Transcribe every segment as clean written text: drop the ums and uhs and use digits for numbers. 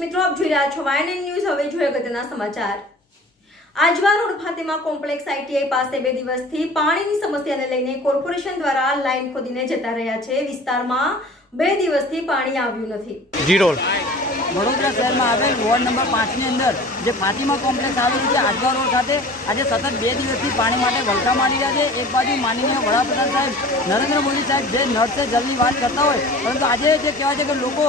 દર્શક મિત્રો, આપ જોઈ રહ્યા છો YNN ન્યૂઝ। હવે જોઈએ અગત્યના સમાચાર। Ajwa road Fatema complex ITI પાસે 2 દિવસથી પાણીની સમસ્યાને લઈને કોર્પોરેશન દ્વારા લાઈન ખોદીને જતા રહ્યા છે। વિસ્તારમાં 2 દિવસથી પાણી આવ્યું નથી। વડોદરા શહેરમાં આવેલ વોર્ડ નંબર 5 ની અંદર જે ફાતિમા કોમ્પ્લેક્સ આવેલું છે આજવા રોડ ખાતે આજે સતત 2 દિવસથી પાણી માટે વલખા મારી રહ્યા છે। એક બાજુ માનનીય વડાપ્રધાન સાહેબ નરેન્દ્ર મોદી સાહેબ જે નળ સે જલની વાત કરતા હોય, પરંતુ આજે જે કહેવાય છે કે લોકો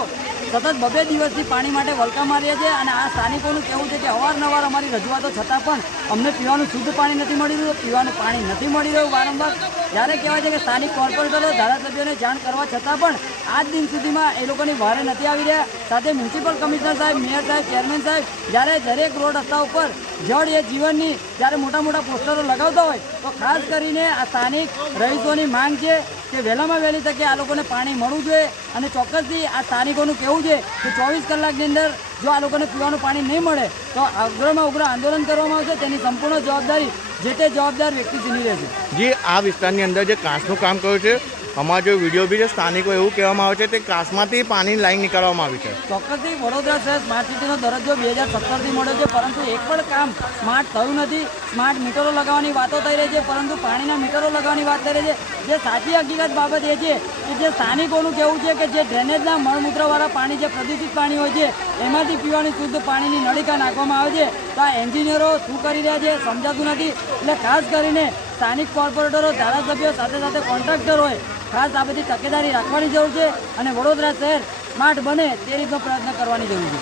સતત 2 દિવસથી પાણી માટે વલખા મારી રહ્યા છે। અને આ સ્થાનિકોનું કહેવું છે કે અવારનવાર અમારી રજૂઆતો છતાં પણ અમને પીવાનું શુદ્ધ પાણી નથી મળી રહ્યું, પીવાનું પાણી નથી મળી રહ્યું વારંવાર। જ્યારે કહેવાય છે કે સ્થાનિક કોર્પોરેટરો ધારાસભ્યોને જાણ કરવા છતાં પણ આજ દિન સુધીમાં એ લોકોની વારે નથી આવી રહ્યા। સાથે મ્યુનિસિપલ કમિશનર સાહેબ, મેયર સાહેબ, ચેરમેન સાહેબ જ્યારે દરેક રોડ રસ્તા ઉપર જળ એ જીવનની જ્યારે મોટા મોટા પોસ્ટરો લગાવતા હોય તો ખાસ કરીને આ સ્થાનિક રહીશોની માંગ છે કે વહેલામાં વહેલી તકે આ લોકોને પાણી મળવું જોઈએ। અને ચોક્કસથી આ સ્થાનિકોનું કહેવું છે કે 24 કલાકની અંદર જો આ લોકોને પીવાનું પાણી નહીં મળે તો ઉગ્રમાં ઉગ્ર આંદોલન કરવામાં આવશે। તેની સંપૂર્ણ જવાબદારી જે તે જવાબદાર વ્યક્તિ જેની રહેશે। જી, આ વિસ્તારની અંદર જે કાચનું કામ કર્યું છે, અમારો જો વિડીયો બી છે, સ્થાનિકો એવું કહેવામાં આવે છે તે કાચમાંથી પાણીની લાઈન નીકાળવામાં આવી છે। ચોક્કસથી વડોદરા શહેર સ્માર્ટ સિટીનો દરજ્જો 2017થી મળ્યો છે, પરંતુ એક પણ કામ સ્માર્ટ થયું નથી। સ્માર્ટ મીટરો લગાવવાની વાતો થઈ રહી છે, પરંતુ પાણીના મીટરો લગાવવાની વાત થઈ રહી છે। જે સાચી હકીકત બાબત એ છે કે જે સ્થાનિકોનું કહેવું છે કે જે ડ્રેનેજના મળમૂત્રવાળા પાણી, જે પ્રદૂષિત પાણી હોય છે, એમાંથી પીવાની શુદ્ધ પાણીની નળીકા નાખવામાં આવે છે। તો આ એન્જિનિયરો શું કરી રહ્યા છે સમજાતું નથી। એટલે ખાસ કરીને સ્થાનિક કોર્પોરેટરો, ધારાસભ્યો, સાથે સાથે કોન્ટ્રાક્ટરોએ ખાસ આ બધી તકેદારી રાખવાની જરૂર છે અને વડોદરા શહેર સ્માર્ટ બને તે રીતનો પ્રયત્ન કરવાની જરૂર છે।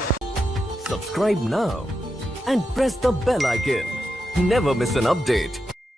Subscribe now and press the bell icon. Never miss an update.